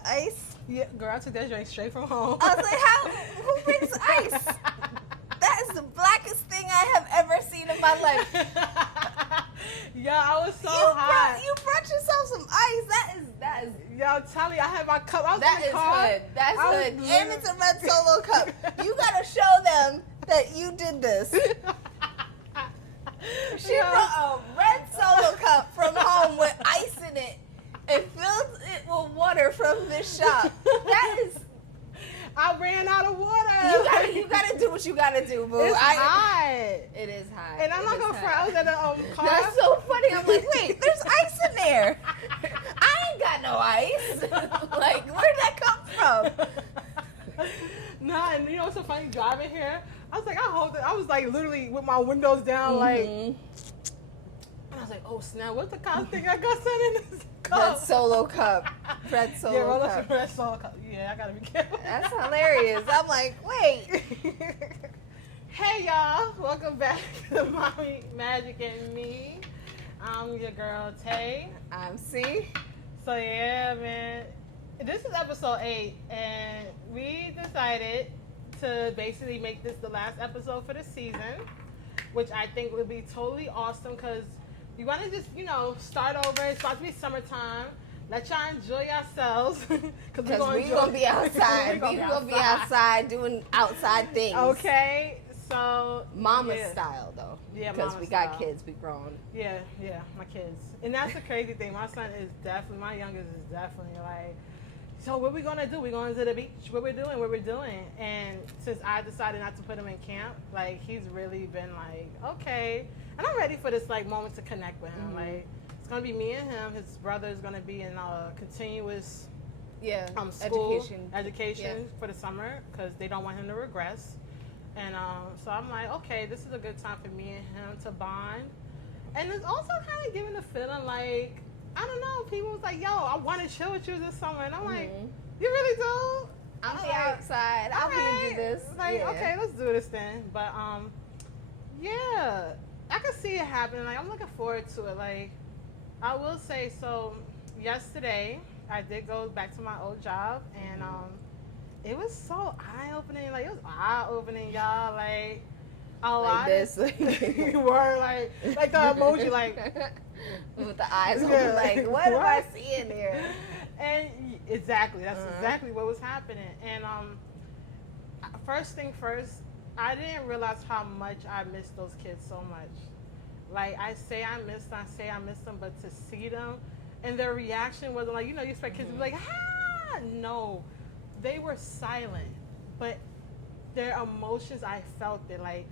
got ice? Yeah, girl, I took that drink straight from home. I was like, who brings ice? That is the blackest thing I have ever seen in my life. Yeah, I was so hot. You brought yourself some ice. That is. Yo, I'm telling you, I had my cup. I was That in the is car. hood. That's I was hood. literally- And it's a red Solo cup. You gotta show them that you did this. She brought a red Solo cup from home with ice in it and filled it with water from this shop. That is. I ran out of water. You gotta do what you gotta do, boo. It's hot. It is hot. And I'm not gonna front. I was at a car. That's so funny. I'm like, wait, there's ice in there. I ain't got no ice. Like, where'd that come from? Nah, and you know what's so funny? Driving here, I was like, I was like literally with my windows down, like, and I was like, oh snap, what's the kind of thing I got sent in this cup? Red Solo cup. Red Solo cup. Red Solo cup. Yeah, I gotta be careful. That's hilarious. I'm like, wait. Hey y'all, welcome back to Mommy Magic and Me. I'm your girl Tay. I'm C. So yeah, man, this is episode 8, and we decided to basically make this the last episode for the season, which I think would be totally awesome because we want to just, start over. It's about to be summertime. Let y'all enjoy yourselves because we're gonna be outside. We're gonna be outside doing outside things. Okay, so Mama style though. Yeah, because mama we style. got kids. We grown. Yeah, my kids, and that's the crazy thing. My son is definitely, my youngest is definitely like, so what we gonna do? We going to the beach? What we're doing? And since I decided not to put him in camp, like he's really been like, okay, and I'm ready for this like moment to connect with him. Mm-hmm. Like it's gonna be me and him. His brother is gonna be in continuous school education for the summer because they don't want him to regress. And so I'm like, okay, this is a good time for me and him to bond. And it's also kind of giving the feeling like, I don't know, people was like, yo, I want to chill with you this summer. And I'm like, you really do? I'm like, outside. I'm going to do this. Like, okay, let's do this then. But, yeah, I can see it happening. Like, I'm looking forward to it. Like, I will say, so yesterday, I did go back to my old job. And it was so eye-opening. Like, it was eye-opening, y'all. Like, a lot this. You were like the emoji, like with the eyes open, like what am I seeing here? And exactly, that's exactly what was happening. And first thing first, I didn't realize how much I missed those kids so much. Like I say I miss them, but to see them and their reaction wasn't like, you expect kids to be like, ah, no, they were silent, but their emotions, I felt it. Like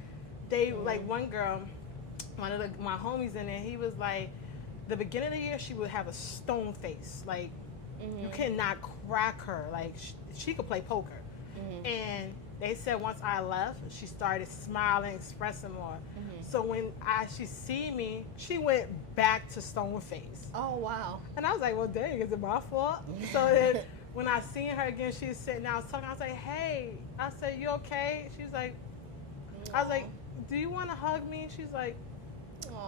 they, like one girl, one of my homies in there, he was like, the beginning of the year, she would have a stone face. Like, you cannot crack her. Like, she could play poker. And they said once I left, she started smiling, expressing more. So when she see me, she went back to stone face. Oh, wow. And I was like, well, dang, is it my fault? So then when I seen her again, she was sitting down, I was talking, I was like, hey. I said, you okay? She was like, I was like, do you want to hug me? She's like,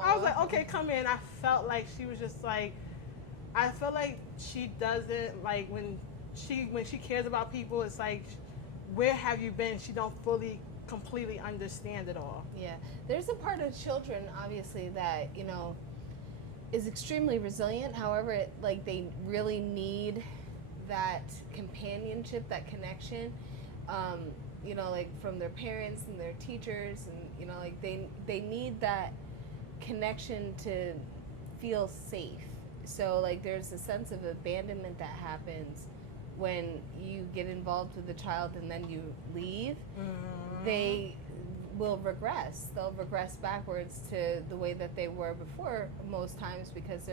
I was like, okay, come in. I felt like she was just like, I feel like she doesn't, like when she cares about people, it's like, where have you been? She don't completely understand it all. Yeah. There's a part of children, obviously, that, is extremely resilient. However, they really need that companionship, that connection, from their parents and their teachers, and they need that connection to feel safe. So there's a sense of abandonment that happens when you get involved with a child and then you leave. They will regress. They'll regress backwards to the way that they were before most times because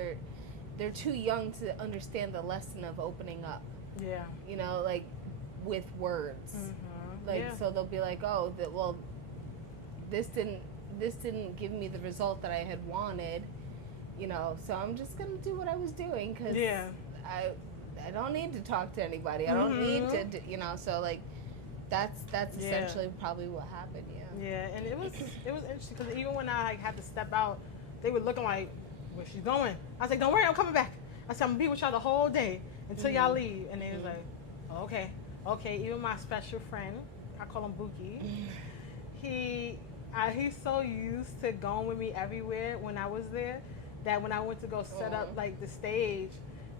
they're too young to understand the lesson of opening up. Yeah. With words. So they'll be like, oh, this didn't give me the result that I had wanted, so I'm just going to do what I was doing because I don't need to talk to anybody. I don't need to, so that's essentially probably what happened. Yeah, and it was interesting because even when I had to step out, they were looking like, where's she going? I was like, don't worry, I'm coming back. I said, I'm going to be with y'all the whole day. until y'all leave. And they was like, oh, okay. Even my special friend, I call him Buki, he's so used to going with me everywhere when I was there that when I went to go set up like the stage,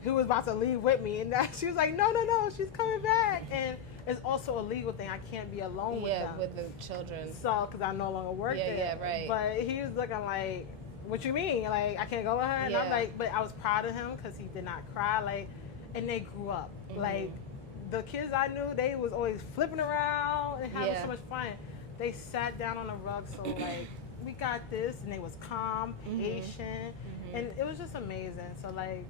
he was about to leave with me, and she was like, no, she's coming back. And it's also a legal thing. I can't be alone with them. Yeah, with the children. So, because I no longer work there. Yeah, right. But he was looking like, what you mean? Like, I can't go with her? And I'm like, but I was proud of him because he did not cry. Like, and they grew up. Like, the kids I knew, they was always flipping around and having so much fun. They sat down on the rug, so like, we got this, and they was calm, patient, and it was just amazing. So like,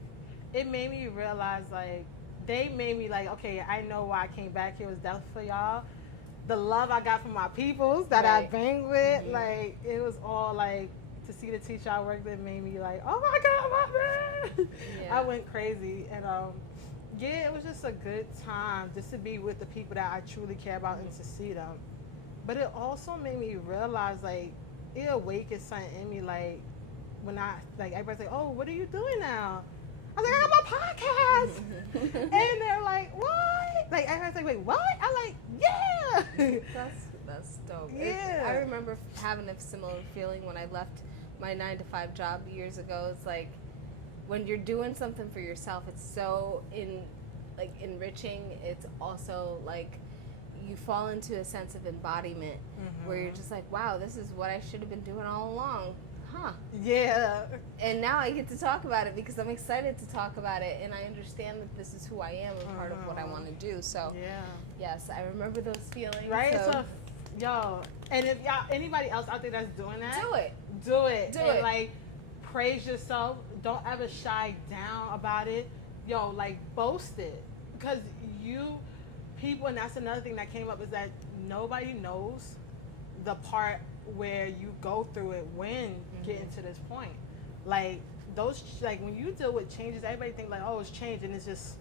it made me realize, like, they made me like, okay, I know why I came back here was definitely for y'all. The love I got from my peoples that I banged with, like, it was all like, to see the teacher I worked with made me like, oh my God, my man. I went crazy, and it was just a good time just to be with the people that I truly care about and to see them. But it also made me realize, like, it awakened something in me, like, when everybody's like, oh, what are you doing now? I was like, I got my podcast. And they're like, what? Like, everybody's like, wait, what? I'm like, yeah. That's dope. Yeah. I remember having a similar feeling when I left my 9-to-5 job years ago. It's like, when you're doing something for yourself, it's so enriching. It's also like, you fall into a sense of embodiment where you're just like, wow, this is what I should have been doing all along. Huh. Yeah. And now I get to talk about it because I'm excited to talk about it, and I understand that this is who I am and part of what I want to do. So, yes, I remember those feelings. Right? So, yo, and if anybody else out there that's doing that, do it. And like, praise yourself. Don't ever shy down about it. Yo, like, boast it. Because people, and that's another thing that came up, is that nobody knows the part where you go through it when getting to this point. Like, when you deal with changes, everybody think like, oh, it's changed and it just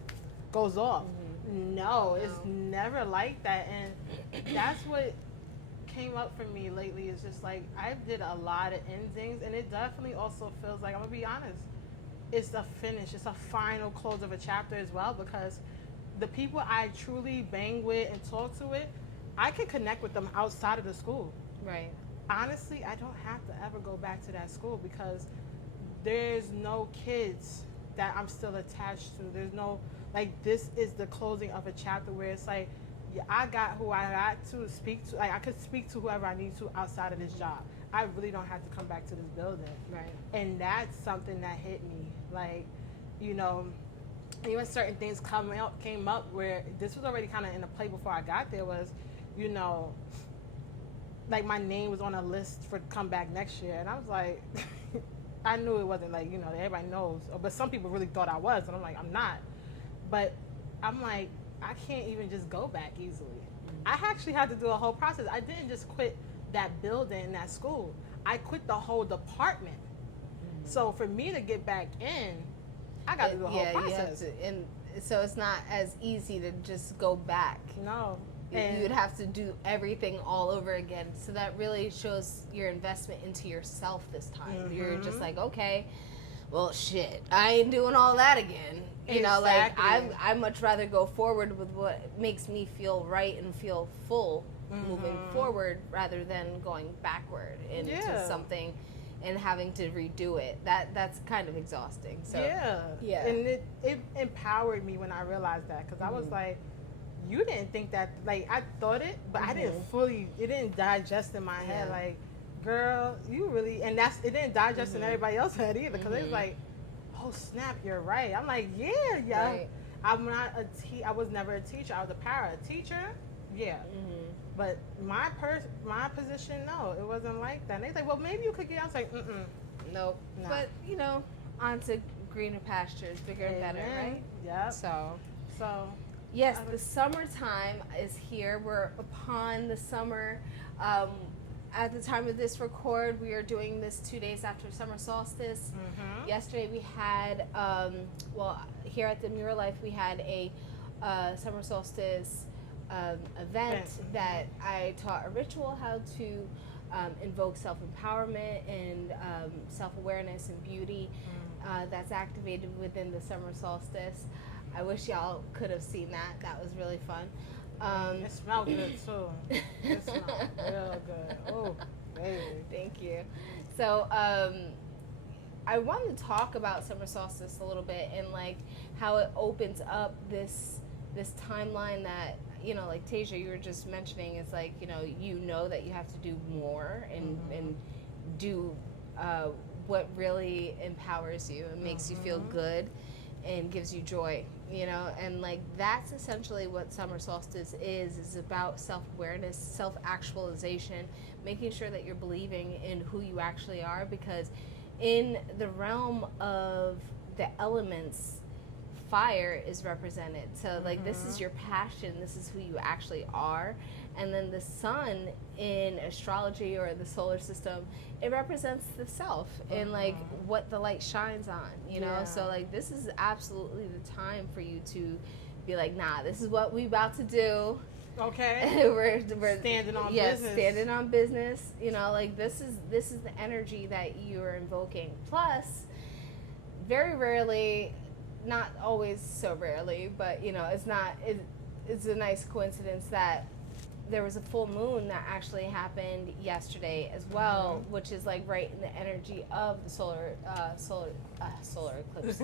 goes off. No, it's never like that. And that's what came up for me lately, is just like, I did a lot of endings, and it definitely also feels like, I'm gonna be honest, it's a finish, it's a final close of a chapter as well, because the people I truly bang with and talk to it, I can connect with them outside of the school. Right. Honestly, I don't have to ever go back to that school, because there's no kids that I'm still attached to. There's no, like, this is the closing of a chapter where it's like, I got who I got to speak to. Like, I could speak to whoever I need to outside of this job. I really don't have to come back to this building. Right. And that's something that hit me. Like, even certain things came up where this was already kind of in the play before I got there, was, like, my name was on a list for come back next year, and I was like, I knew it wasn't like, everybody knows, but some people really thought I was, and I'm like, I'm not. But I'm like, I can't even just go back easily. I actually had to do a whole process. I didn't just quit that building, that school. I quit the whole department. So for me to get back in, I got to do the whole process. You have to, and so it's not as easy to just go back. No. You would have to do everything all over again. So that really shows your investment into yourself this time. You're just like, okay, well, shit, I ain't doing all that again. Like, I much rather go forward with what makes me feel right and feel full moving forward, rather than going backward into something and having to redo it. That's kind of exhausting. So yeah. And it empowered me when I realized that, because I was like, you didn't think that, like, I thought it, but I didn't it didn't digest in my head. Like, girl, you really, and it didn't digest in everybody else's head either, because it was like, oh snap, you're right. I'm like, yeah. Right. I'm not I was never a teacher. I was a para teacher. Yeah. But my position, no, it wasn't like that. And they like, well, maybe you could get. I was like, nope. Nah. But on to greener pastures, bigger and better, right? Yeah. So. Yes, the summertime is here. We're upon the summer. At the time of this record, we are doing this 2 days after Summer Solstice. Yesterday we had, here at the Mural Life, we had a Summer Solstice event that I taught a ritual how to invoke self-empowerment and self-awareness and beauty that's activated within the Summer Solstice. I wish y'all could have seen that. That was really fun. It smelled good too. It smelled real good. Oh, baby. Thank you. So, I wanted to talk about summer solstice a little bit and like how it opens up this timeline that, you know, like Tasia, you were just mentioning, is like, you know that you have to do more and do what really empowers you and makes you feel good and gives you joy, and like that's essentially what summer solstice is about: self-awareness, self-actualization, making sure that you're believing in who you actually are, because in the realm of the elements, fire is represented. So like this is your passion, this is who you actually are. And then the sun in astrology or the solar system, it represents the self and like what the light shines on, you know. So like this is absolutely the time for you to be like, nah, this is what we about to do. Okay. we're standing on yes, business. standing on business. Like this is the energy that you are invoking. Plus, very rarely, not always, so rarely, but it's a nice coincidence that there was a full moon that actually happened yesterday as well, which is like right in the energy of the solar eclipse.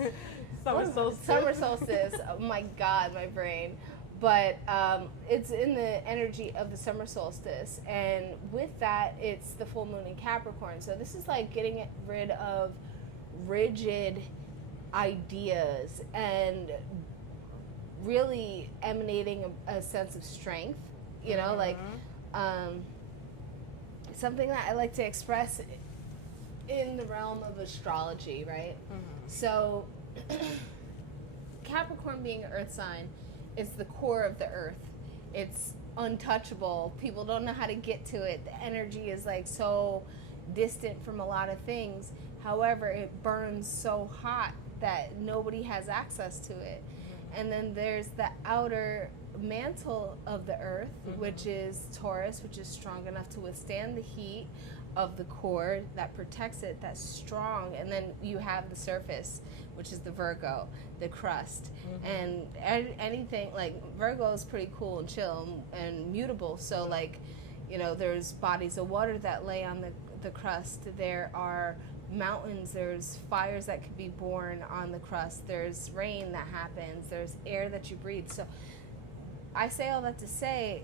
Summer solstice. Oh my God, my brain. But it's in the energy of the summer solstice, and with that, it's the full moon in Capricorn. So this is like getting rid of rigid ideas and really emanating a sense of strength, like something that I like to express in the realm of astrology, right? So Capricorn being an earth sign, it's the core of the earth. It's untouchable. People don't know how to get to it. The energy is like so distant from a lot of things. However, it burns so hot that nobody has access to it. And then there's the outer mantle of the earth, which is Taurus, which is strong enough to withstand the heat of the core that protects it, that's strong. And then you have the surface, which is the Virgo, the crust. And anything like Virgo is pretty cool and chill and mutable. So like, there's bodies of water that lay on the crust. There are mountains, there's fires that could be born on the crust, there's rain that happens, there's air that you breathe. So I say all that to say,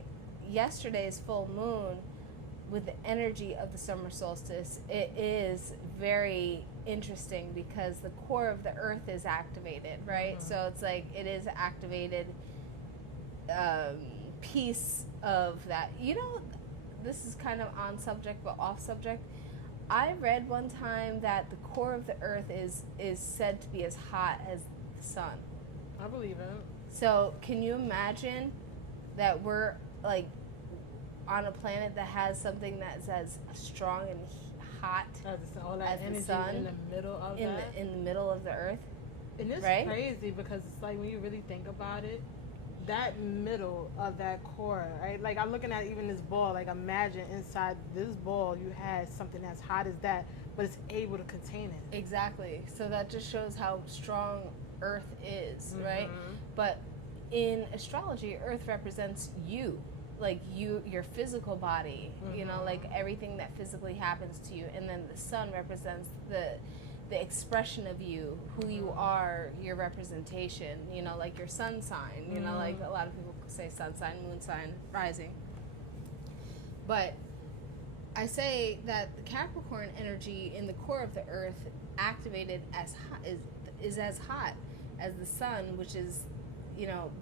yesterday's full moon with the energy of the summer solstice, it is very interesting because the core of the earth is activated, right? So it's like it is activated piece of that. This is kind of on subject but off subject. I read one time that the core of the earth is said to be as hot as the sun. I believe it. So can you imagine that we're like on a planet that has something that's as strong and hot all that as the sun in the middle of in the middle of the earth? And it's right? crazy because it's like when you really think about it, that middle of that core, right? Like I'm looking at even this ball, like imagine inside this ball you had something as hot as that, but it's able to contain it. Exactly. So that just shows how strong Earth is, right? But in astrology, Earth represents you, like your physical body, like everything that physically happens to you. And then the sun represents the expression of you, who you are, your representation, like your sun sign, like a lot of people say sun sign, moon sign, rising. But I say that the Capricorn energy in the core of the earth activated as hot, is as hot as the sun, which is,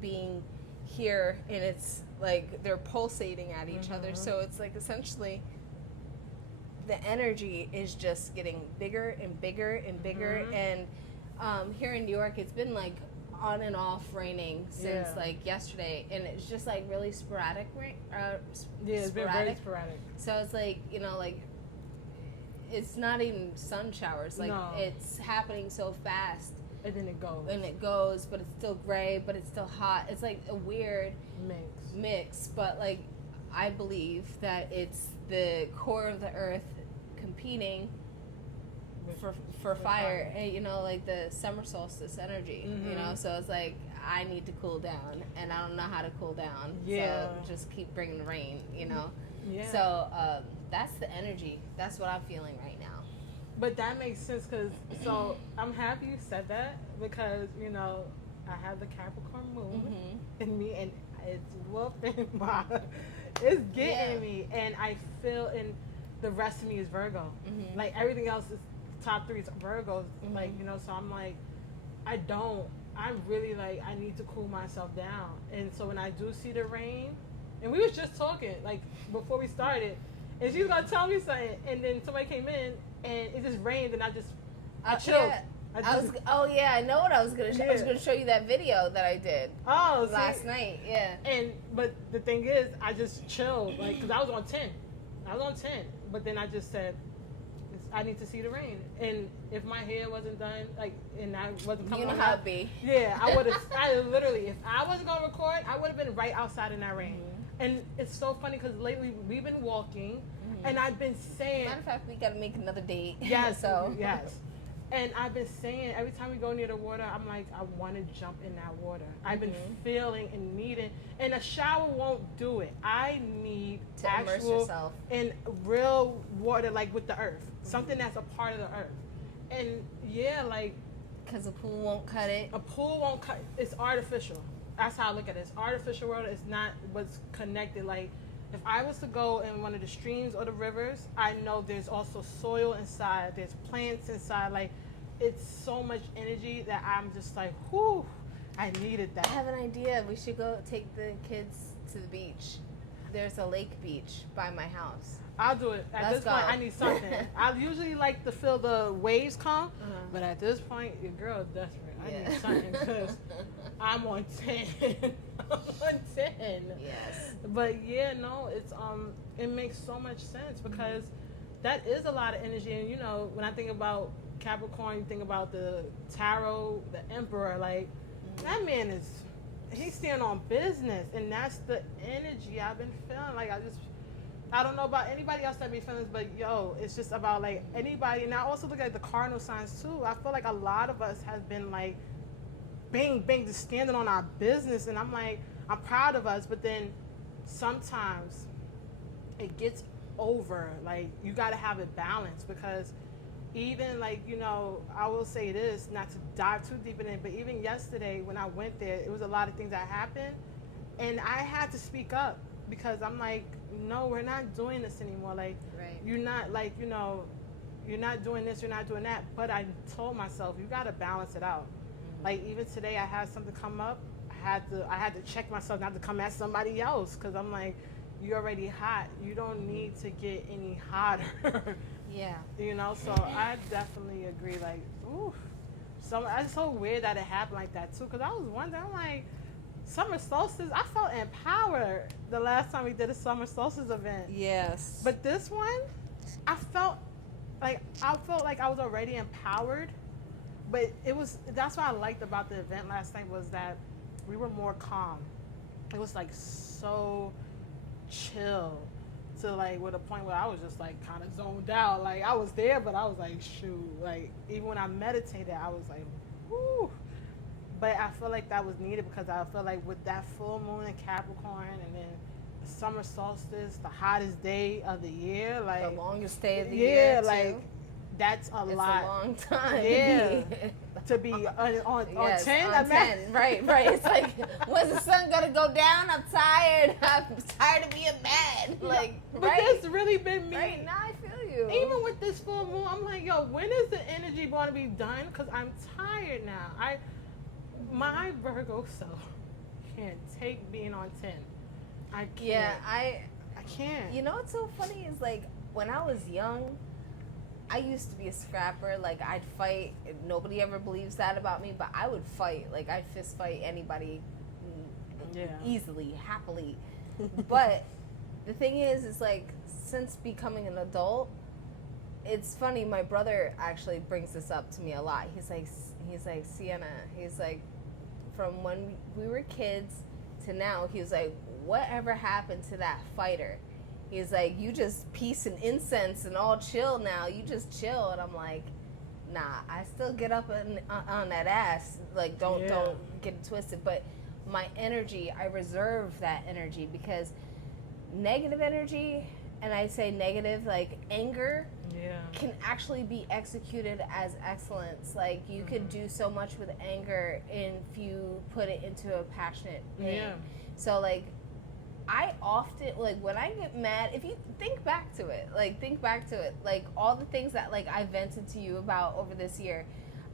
being here, and it's like they're pulsating at each other. So it's like essentially the energy is just getting bigger and bigger and bigger. And here in New York, it's been like on and off raining since like yesterday, and it's just like really sporadic rain. It's been very sporadic. So it's like, like it's not even sun showers. Like it's happening so fast. And then it goes. And it goes, but it's still gray, but it's still hot. It's like a weird mix. But like, I believe that it's the core of the earth competing for fire, and you know, like the summer solstice energy, you know, so it's like I need to cool down, and I don't know how to cool down, so just keep bringing the rain, you know. So that's the energy. That's what I'm feeling right now. But that makes sense, because so I'm happy you said that, because you know I have the Capricorn moon in me, and it's whooping my, it's getting me, and I feel, and the rest of me is Virgo. Like everything else is top 3 is Virgos. Like, you know, so I'm like, I'm really like, I need to cool myself down. And so when I do see the rain, and we was just talking like before we started, and she was gonna tell me something, and then somebody came in and it just rained, and I chilled. Yeah. I know what I was gonna show. I was gonna show you that video that I did. Last night. Yeah. And but the thing is, I just chilled, like, because I was on 10. But then I just said, I need to see the rain. And if my hair wasn't done, like, and I wasn't coming, you know how it be. Yeah, I would have. I literally, if I wasn't gonna record, I would have been right outside in that rain. And it's so funny because lately we've been walking, and I've been saying. Matter of fact, we gotta make another date. Yes. So Yes. And I've been saying, every time we go near the water, I'm like, I want to jump in that water. I've been feeling and needing, and a shower won't do it. I need to immerse yourself in real water, like with the earth, something that's a part of the earth. And yeah, like, because a pool won't cut it. A pool won't cut. It's artificial. That's how I look at it. It's artificial world. It's not what's connected. Like, if I was to go in one of the streams or the rivers, I know there's also soil inside. There's plants inside. Like, it's so much energy that I'm just like, whew, I needed that. I have an idea. We should go take the kids to the beach. There's a lake beach by my house. I'll do it. At this point, I need something. I usually like to feel the waves come, but at this point, your girl is desperate. I need something, because I'm on 10. I'm on 10. Yes. But yeah, no, it's it makes so much sense, because that is a lot of energy. And you know, when I think about Capricorn, you think about the tarot, the emperor, like that man he's standing on business, and that's the energy I've been feeling. Like, I don't know about anybody else that be feeling this, but yo, it's just about like anybody. And I also look at the cardinal signs too. I feel like a lot of us has been like, bang, bang, just standing on our business. And I'm like, I'm proud of us, but then sometimes it gets over. Like, you got to have it balanced, because even like, you know, I will say this, not to dive too deep in it, but even yesterday when I went there, it was a lot of things that happened, and I had to speak up, because I'm like, no, we're not doing this anymore. Like, you're not, like, you know, you're not doing this, you're not doing that. But I told myself, you got to balance it out. Like, even today I had something come up. I had to check myself not to come at somebody else, because I'm like, you're already hot. You don't need to get any hotter. Yeah. You know, so I definitely agree. Like, ooh, it's so weird that it happened like that too, because I was wondering, I'm like, Summer Solstice, I felt empowered the last time we did a Summer Solstice event. Yes. But this one, I felt like I was already empowered, but that's what I liked about the event last night, was that we were more calm. It was like so chill, to like with a point where I was just like kind of zoned out. Like, I was there, but I was like, shoot. Like, even when I meditated, I was like, whoo. But I feel like that was needed, because I feel like with that full moon in Capricorn, and then the summer solstice, the hottest day of the year, like the longest day of the year. Yeah, like that's a lot. It's a long time. Yeah. To be on 10, on 10. Right. It's like, when's the sun gonna go down? I'm tired. I'm tired of being mad. Like, but that's really been me. Right now, I feel you. Even with this full moon, I'm like, yo, when is the energy going to be done? Because I'm tired now. My Virgo self can't take being on 10. I can't. Yeah, I can't. You know what's so funny is, like, when I was young, I used to be a scrapper. Like, I'd fight. Nobody ever believes that about me, but I would fight. Like, I'd fist fight anybody easily, happily. But the thing is like, since becoming an adult, it's funny. My brother actually brings this up to me a lot. He's like, Sienna, he's like, from when we were kids to now, he was like, whatever happened to that fighter? He's like, you just peace and incense and all chill now. You just chill. And I'm like, nah, I still get up on that ass. Like, don't get it twisted. But my energy, I reserve that energy, because negative energy, and I say negative, like anger, can actually be executed as excellence. Like, you could do so much with anger if you put it into a passionate thing. So, like, I often, like, when I get mad, if you think back to it, like all the things that, like, I vented to you about over this year,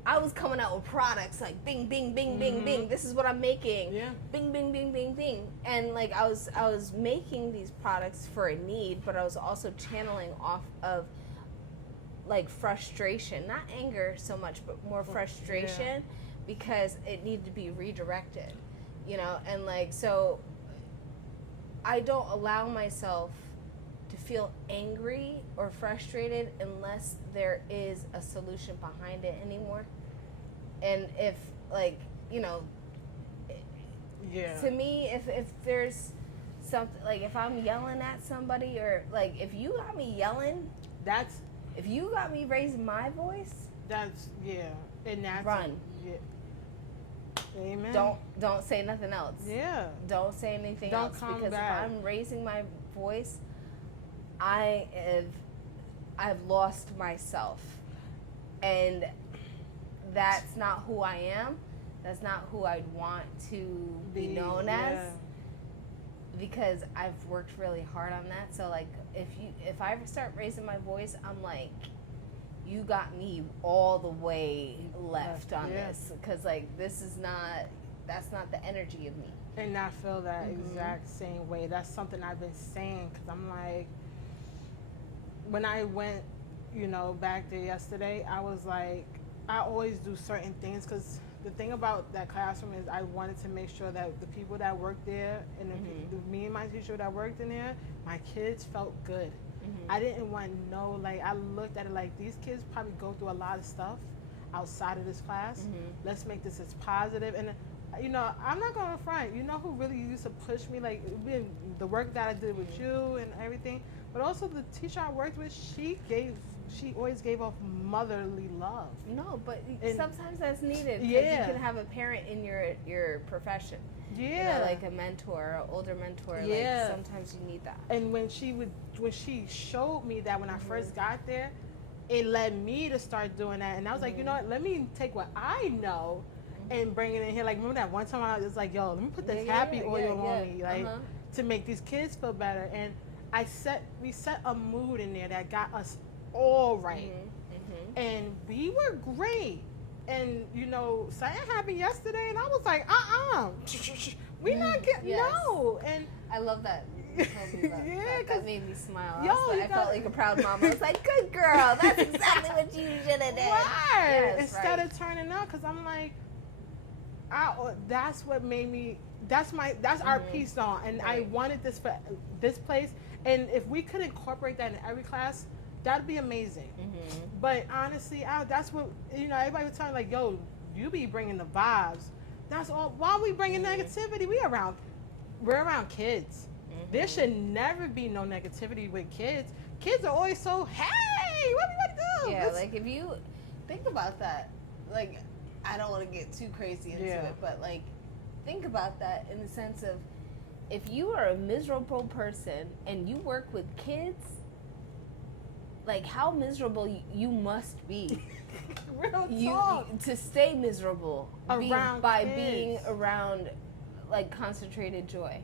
I was coming out with products like bing, bing, bing, bing, bing. This is what I'm making. Bing, bing, bing, bing, bing. And, like, I was making these products for a need, but I was also channeling off of, like, frustration, not anger so much, but more frustration, because it needed to be redirected, you know. And, like, so I don't allow myself to feel angry or frustrated unless there is a solution behind it anymore. And if, like, you know, to me, if there's something, like, if I'm yelling at somebody, or, like, if you got me yelling, if you got me raising my voice, and that's run. Amen. Don't say nothing else. Don't say anything else, because back. if I'm raising my voice, I've lost myself, and that's not who I am. That's not who I'd want to be known as, because I've worked really hard on that. So, like, if I ever start raising my voice, I'm like, you got me all the way left on this, because, like, that's not the energy of me. And I feel that exact same way. That's something I've been saying, because I'm like, when I went, you know, back there yesterday, I was like, I always do certain things, because the thing about that classroom is I wanted to make sure that the people that worked there, and me and my teacher that worked in there, my kids felt good. I didn't want like, I looked at it like, these kids probably go through a lot of stuff outside of this class. Let's make this as positive. And, you know, I'm not going to front. You know who really used to push me? Like, the work that I did with you and everything. But also the teacher I worked with, she always gave off motherly love. No, but sometimes that's needed. You can have a parent in your profession. You know, like a mentor, an older mentor. Like, sometimes you need that. And when she showed me that when I first got there, it led me to start doing that. And I was like, you know what? Let me take what I know and bring it in here. Like, remember that one time I was like, yo, let me put this happy oil on me, like, to make these kids feel better. And we set a mood in there that got us all right. And we were great. And, you know, something happened yesterday, and I was like, we not getting, no. And I love that. You told me about that made me smile. I felt like a proud mom. I was like, good girl. That's exactly what you should have done. Right. Instead of turning up, because I'm like, that's what made me, that's our peace song. And I wanted this for this place. And if we could incorporate that in every class, that'd be amazing. But honestly, that's what, you know, everybody was telling, like, yo, you be bringing the vibes. That's all. Why we bringing negativity? We're around kids. There should never be no negativity with kids. Kids are always so, hey, what we want to do? Yeah, like, if you think about that, like, I don't want to get too crazy into it, but, like, think about that in the sense of, if you are a miserable person and you work with kids, like, how miserable you must be. Real talk. To stay miserable by being around, like, concentrated joy.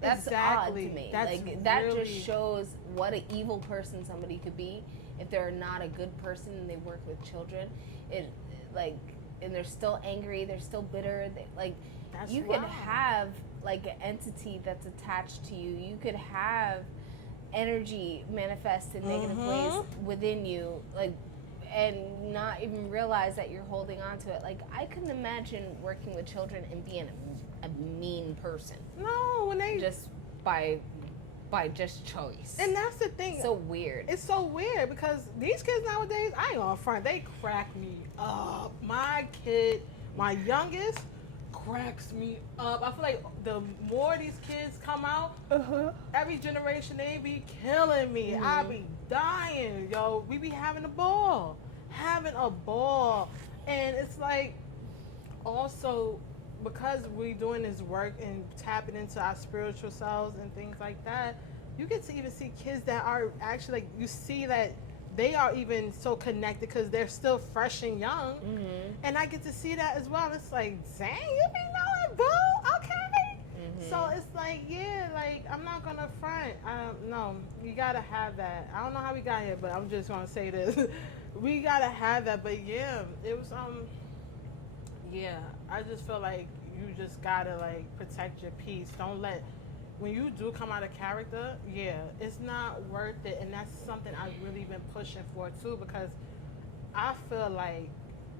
That's odd to me. That really just shows what an evil person somebody could be if they're not a good person and they work with children. And they're still angry, they're still bitter. You could have, like, an entity that's attached to you. You could have energy manifest in negative ways within you, like, and not even realize that you're holding on to it. Like, I couldn't imagine working with children and being a mean person. No, when they just by just choice. And that's the thing. So weird. It's so weird because these kids nowadays, I ain't gonna front, they crack me up. My kid, my youngest, cracks me up. I feel like the more these kids come out, every generation they be killing me. I be dying, yo. We be having a ball. having a ball. And it's like, also, because we doing this work and tapping into our spiritual selves and things like that, you get to even see kids that are actually, like, you see that they are even so connected because they're still fresh and young. And I get to see that as well. It's like, dang, you be knowing, boo, okay. So it's like, yeah, like, I'm not gonna front. No, you gotta have that. I don't know how we got here, but I'm just gonna say this. We gotta have that. But yeah, it was yeah, I just feel like you just gotta, like, protect your peace. Don't let, when you do come out of character, yeah, it's not worth it. And that's something I've really been pushing for too, because I feel like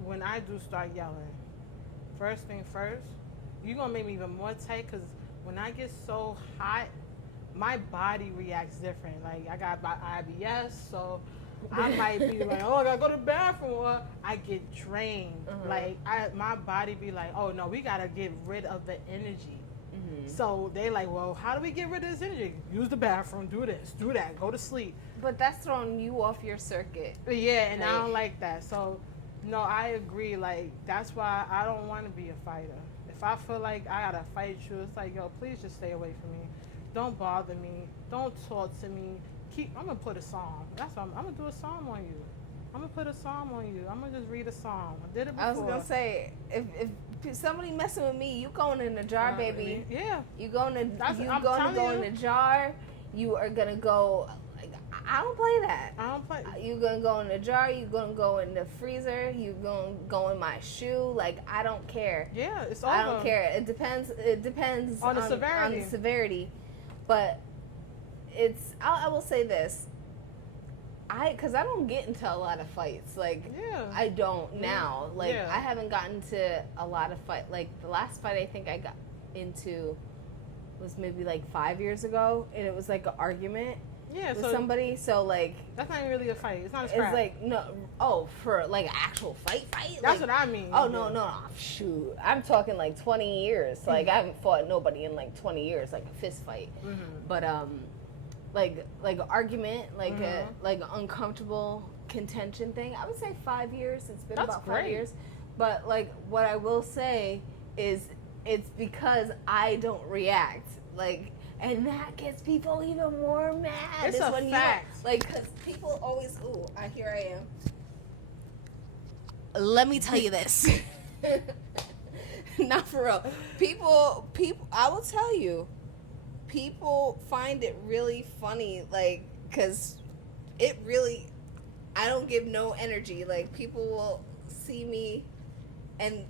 when I do start yelling, first thing first, you're gonna make me even more tight, because when I get so hot, my body reacts different. Like, I got my IBS, so I might be like, oh, I gotta go to the bathroom, or I get drained. Like, my body be like, oh no, we gotta get rid of the energy. So they like, well, how do we get rid of this energy? Use the bathroom, do this, do that, go to sleep. But that's throwing you off your circuit. Yeah, and I don't like that. So, no, I agree. Like, that's why I don't want to be a fighter. If I feel like I gotta fight you, it's like, yo, please just stay away from me. Don't bother me. Don't talk to me. I'm gonna put a song. That's what I'm gonna do, a song on you. I'm gonna put a song on you. I'm gonna just read a song. I did it before. I was gonna say, if somebody messing with me, you going in the jar, baby. Yeah. You going to go in the jar. You are gonna go. Like, I don't play that. I don't play. You gonna go in the jar. You gonna go in the freezer. You gonna go in my shoe. Like, I don't care. Yeah, it's over. I don't care. It depends. It depends on the severity. On the severity, but it's. I will say this. Because I don't get into a lot of fights. Like, yeah. I don't now. Like, yeah. I haven't gotten to a lot of fight. Like, the last fight I think I got into was maybe like 5 years ago, and it was like an argument with somebody. So, like, that's not even really a fight. It's not a scrap. It's like, no, for like an actual fight. That's like, what I mean. Oh, no, shoot. I'm talking like 20 years. Like, I haven't fought nobody in like 20 years, like a fist fight. But, like argument, like a uncomfortable contention thing. I would say 5 years. It's been about 5 years. But like, what I will say is, it's because I don't react. Like, and that gets people even more mad. It's a fact. Like, because people always, here I am. Let me tell you this. Not for real. People. I will tell you. People find it really funny, like, because it really, I don't give no energy. Like, people will see me and,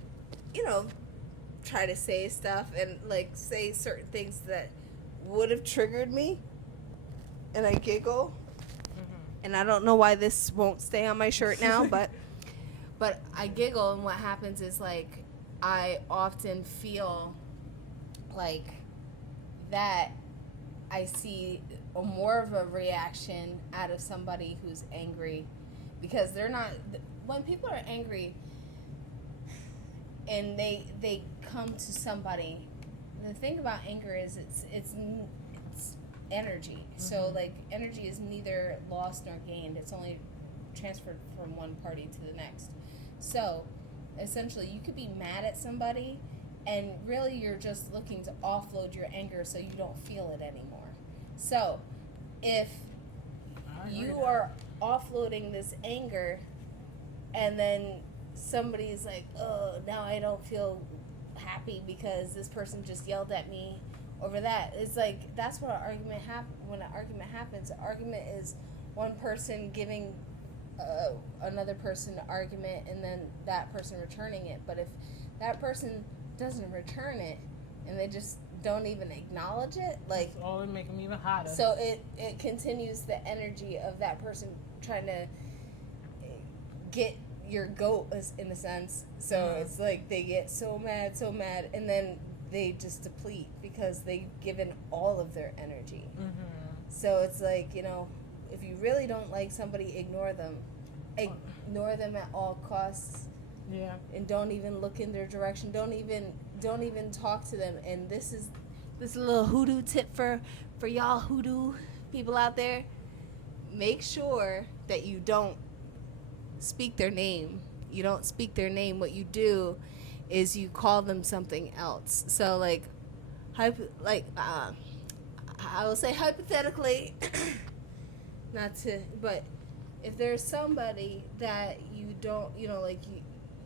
try to say stuff and, like, say certain things that would have triggered me, and I giggle. And I don't know why this won't stay on my shirt now, but I giggle, and what happens is, like, I often feel like that I see more of a reaction out of somebody who's angry, because they're not, when people are angry and they come to somebody, the thing about anger is it's energy. So, like, energy is neither lost nor gained. It's only transferred from one party to the next. So essentially, you could be mad at somebody, and really you're just looking to offload your anger so you don't feel it anymore. So if you are offloading this anger, and then somebody's like, oh, now I don't feel happy because this person just yelled at me over that. It's like, that's what when an argument happens. An argument is one person giving another person an argument, and then that person returning it. But if that person doesn't return it, and they just don't even acknowledge it, like, it make them even hotter. So it continues the energy of that person trying to get your goat, in a sense. So it's like they get so mad, and then they just deplete because they've given all of their energy. So it's like, if you really don't like somebody, ignore them. Ignore them at all costs. Yeah. And don't even look in their direction. Don't even talk to them. And this is a little hoodoo tip for y'all hoodoo people out there. Make sure that you don't speak their name. You don't speak their name. What you do is you call them something else. So like, I will say hypothetically, not to, but if there's somebody that you don't, like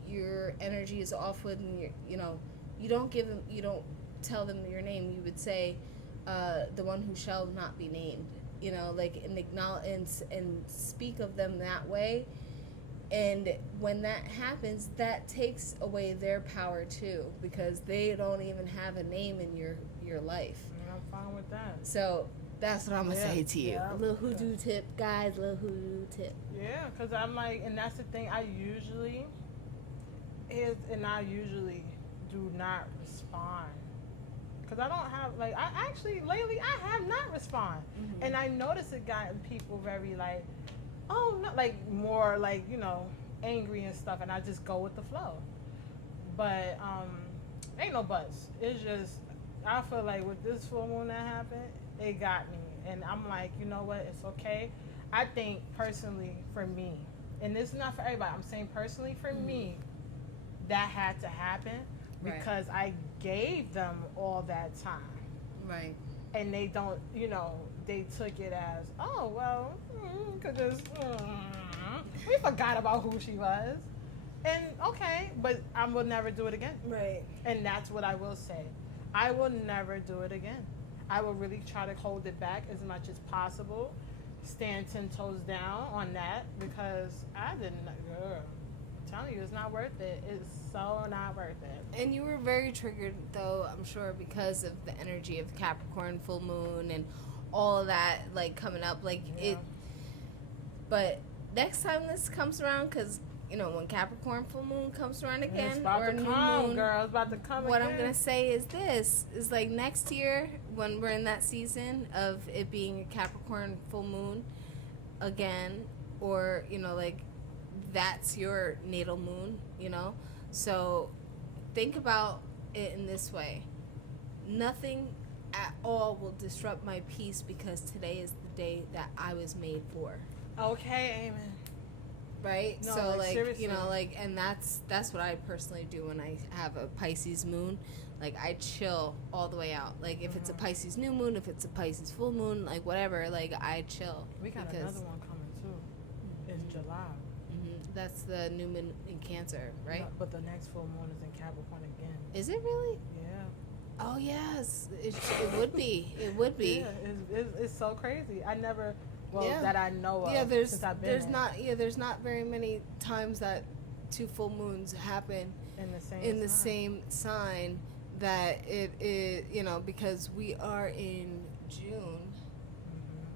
your energy is off with, and you don't give them, you don't tell them your name. You would say, the one who shall not be named. Like, and acknowledge and speak of them that way. And when that happens, that takes away their power too, because they don't even have a name in your life. Yeah, I'm fine with that. So that's what I'm gonna say to you. Yeah. A little hoodoo tip, guys. Little hoodoo tip. Yeah, because I'm like, and that's the thing. I usually do not respond. Because I don't have, like, I actually, lately, I have not respond. Mm-hmm. And I notice it gotten people very, like, oh, no, like, more, like, angry and stuff. And I just go with the flow. But, ain't no buts. It's just, I feel like with this full moon that happened, it got me. And I'm like, you know what? It's okay. I think, personally, for me, and this is not for everybody, I'm saying personally for me, that had to happen. Because I gave them all that time. Right. And they don't, they took it as, oh, well, we forgot about who she was. And, okay, but I will never do it again. Right. And that's what I will say. I will never do it again. I will really try to hold it back as much as possible. Stand 10 toes down on that, because I didn't, girl. Telling you, it's not worth it. It's so not worth it. And you were very triggered, though, I'm sure, because of the energy of Capricorn full moon and all of that, like, coming up, like, it. But next time this comes around, because when Capricorn full moon comes around again, it's about or to new come, moon, girl. It's about to come. What again. I'm gonna say is this: is like next year when we're in that season of it being a Capricorn full moon again, or like. That's your natal moon, So think about it in this way. Nothing at all will disrupt my peace, because today is the day that I was made for. Okay, amen. Right? No, so like, seriously. and that's what I personally do when I have a Pisces moon. Like, I chill all the way out. Like, if it's a Pisces new moon, if it's a Pisces full moon, like, whatever, like, I chill. We got another one coming too. It's July. That's the new moon in Cancer, right? No, but the next full moon is in Capricorn again. Is it really? Yeah. Oh yes, it would be. It would be. Yeah, it's so crazy. I never, that I know of. Yeah, since I've been there's not very many times that two full moons happen in the same sign that it because we are in June,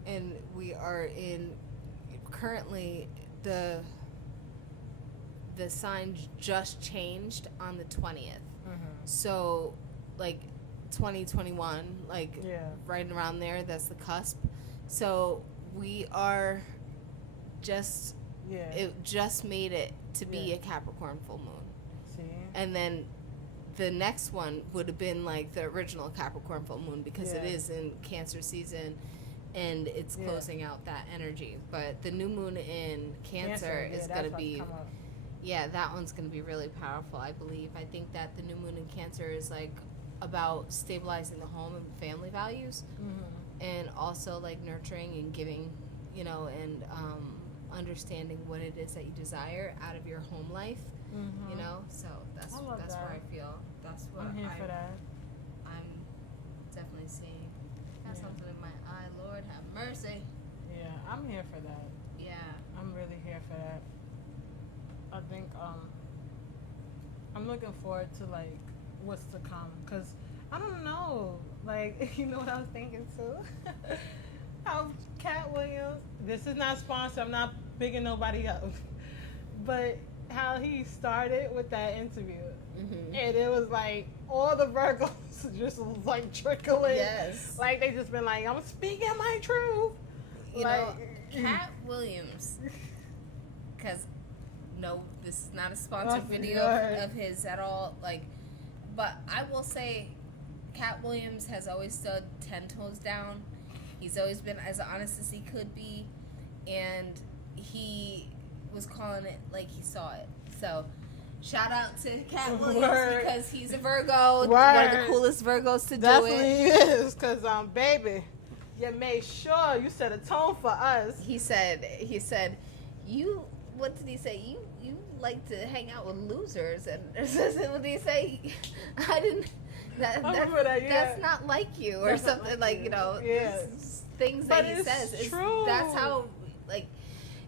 and we are in currently the sign just changed on the 20th. So, like, 2021, like, right around there, that's the cusp. So, we are just, it just made it to be a Capricorn full moon. See? And then the next one would have been, like, the original Capricorn full moon, because it is in Cancer season, and it's closing out that energy. But the new moon in Cancer is going to be... Yeah, that one's going to be really powerful, I believe. I think that the new moon in Cancer is, like, about stabilizing the home and family values, and also, like, nurturing and giving, and understanding what it is that you desire out of your home life, So that's where I feel. That's what I'm here for that. I'm definitely seeing. Got something in my eye. Lord have mercy. Yeah, I'm here for that. Yeah. I'm really here for that. I think I'm looking forward to, like, what's to come, because I don't know, like, you know what I was thinking too? How Cat Williams, this is not sponsored, I'm not bigging nobody up, but how he started with that interview, and it was like all the Virgos just was like trickling, like they just been like, I'm speaking my truth, Cat Williams, because no, this is not a sponsored video of his at all. Like, but I will say, Cat Williams has always stood 10 toes down. He's always been as honest as he could be, and he was calling it like he saw it. So, shout out to Cat Williams Word. because he's a Virgo, Word. one of the coolest Virgos to Definitely do it. is, because, baby, you made sure you set a tone for us. He said, you, what did he say? You like to hang out with losers. And what did he say? I didn't, that's not like you or That's not something like like, you. you know, Yeah. things But that he it's says. true. That's how, like,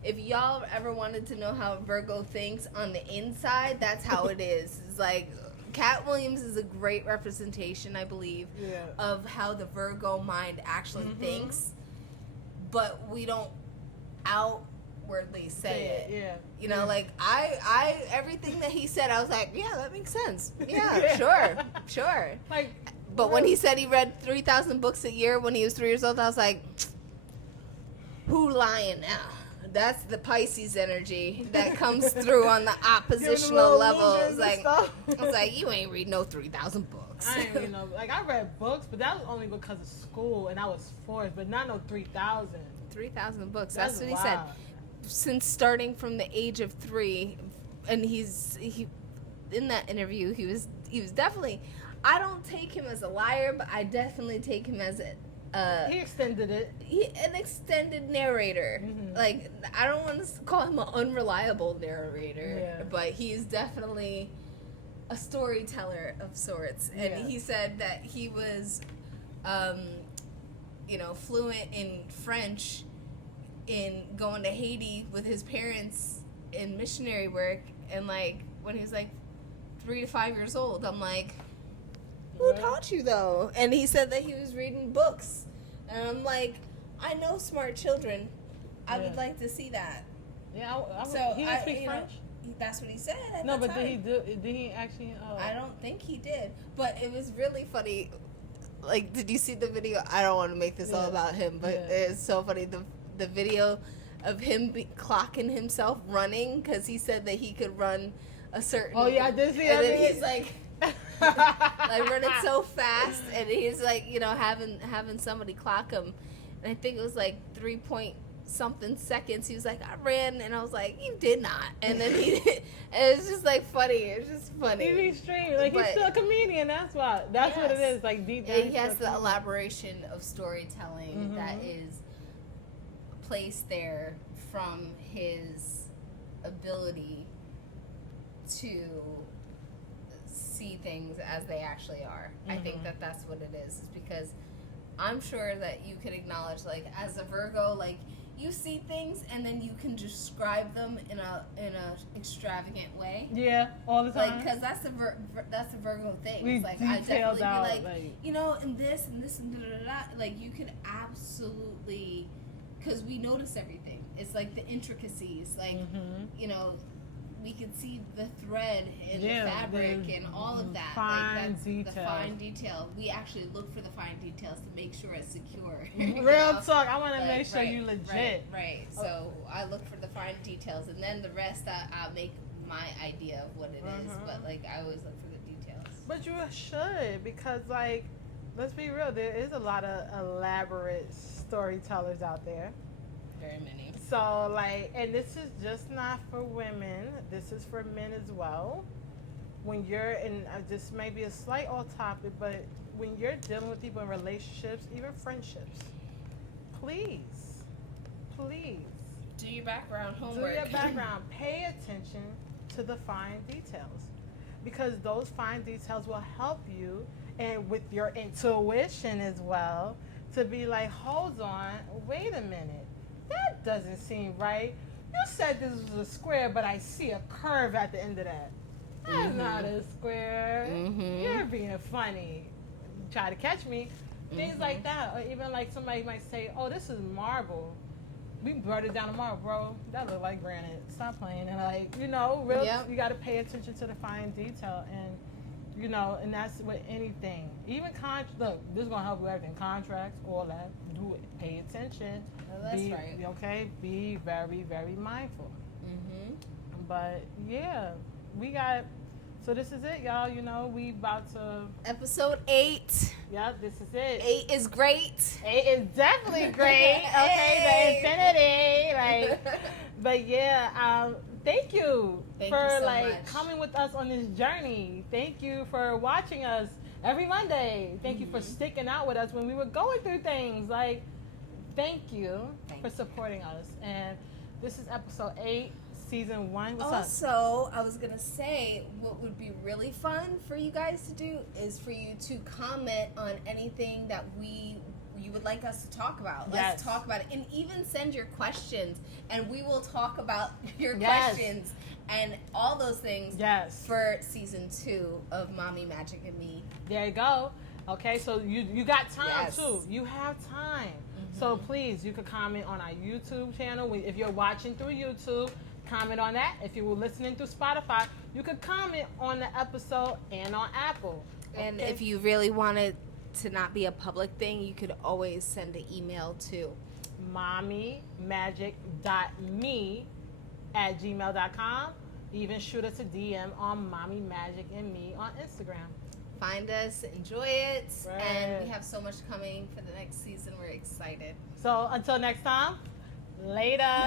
if y'all ever wanted to know how Virgo thinks on the inside, that's how it is. It's like, Cat Williams is a great representation, I believe, of how the Virgo mind actually thinks, but we don't outwardly say it. Yeah. You know, like, I everything that he said, I was like, yeah, that makes sense. Yeah, sure. Like, But when he said he read 3,000 books a year when he was 3 years old, I was like, who lying now? That's the Pisces energy that comes through on the oppositional level. It's like, I was like, you ain't read no 3,000 books. I ain't read no, like, I read books, but that was only because of school, and I was forced, but not no 3,000. 3,000 books. That's what he wild. said. Since starting from the age of 3, and he in that interview, he was definitely. I don't take him as a liar, but I definitely take him as He extended it. an extended narrator. Like, I don't want to call him an unreliable narrator, but he's definitely a storyteller of sorts. And he said that he was, fluent in French in going to Haiti with his parents in missionary work. And, like, when he was, like, 3 to 5 years old, I'm like, who taught you, though? And he said that he was reading books. And I'm like, I know smart children. I would like to see that. Yeah, So he didn't speak French? That's what he said at No, the but time. did he actually? I don't think he did. But it was really funny. Like, did you see the video? I don't want to make this all about him, but it's so funny. The video of him clocking himself running because he said that he could run a certain. Oh yeah, I did see that. And then he's like. Like running so fast, and he's like, having somebody clock him, and I think it was like 3-point-something seconds. He was like, I ran, and I was like, you did not. And then he did. And it's just like funny. It's just funny. He's extreme. Like, he's still a comedian. That's why. That's what it is. Like, deep down. He has the elaboration of storytelling that is placed there from his ability to see things as they actually are. I think that's what it is because I'm sure that you could acknowledge, like, as a Virgo, like, you see things and then you can describe them in a extravagant way. Yeah, all the time. Like, because that's a Virgo thing. We It's like, I definitely out, be like, and this and this and da-da-da-da. Like, you could absolutely, because we notice everything. It's like the intricacies, like, we could see the thread in the fabric and all of that. Fine detail. The fine detail. We actually look for the fine details to make sure it's secure. Real talk. I want to make sure you legit. Right. So I look for the fine details, and then the rest I'll make my idea of what it is. But, like, I always look for the details. But you should, because, like, let's be real. There is a lot of elaborate storytellers out there. Very many. So, like, and this is just not for women. This is for men as well. When you're in, this may be a slight off topic, but when you're dealing with people in relationships, even friendships, please do your background homework. Do your background. Pay attention to the fine details, because those fine details will help you, and with your intuition as well, to be like, hold on, wait a minute. That doesn't seem right. You said this was a square, but I see a curve at the end of that. That's not a square. You're being funny. Try to catch me. Things like that. Or even like somebody might say, oh, this is marble. We brought it down to marble, bro. That look like granite. Stop playing. And like, you got to pay attention to the fine detail. And, and that's with anything. Even look, this is going to help with everything. Contracts, all that. Do it. Pay attention. That's right. Okay? Be very, very mindful. But, yeah, we got So this is it, y'all. You know, we about to. Episode 8. Yep, this is it. 8 is great. 8 is definitely great. Okay, the infinity. Like, but yeah, thank you for you so like much. coming with us on this journey. Thank you for watching us every Monday. Thank you for sticking out with us when we were going through things. Like, thank you for supporting us. And this is episode 8. Season 1. What's up? Also, I was gonna say, what would be really fun for you guys to do is for you to comment on anything that you would like us to talk about. Let's talk about it, and even send your questions, and we will talk about your questions and all those things. For season 2 of Mommy Magic and Me. There you go. Okay, so you got time too. You have time. So please, you could comment on our YouTube channel if you're watching through YouTube. Comment on that. If you were listening through Spotify, you could comment on the episode and on Apple. And if you really wanted to not be a public thing, you could always send an email to mommymagic.me@gmail.com. Even shoot us a DM on Mommy Magic and Me on Instagram. Find us, enjoy it, and we have so much coming for the next season. We're excited. So until next time, later.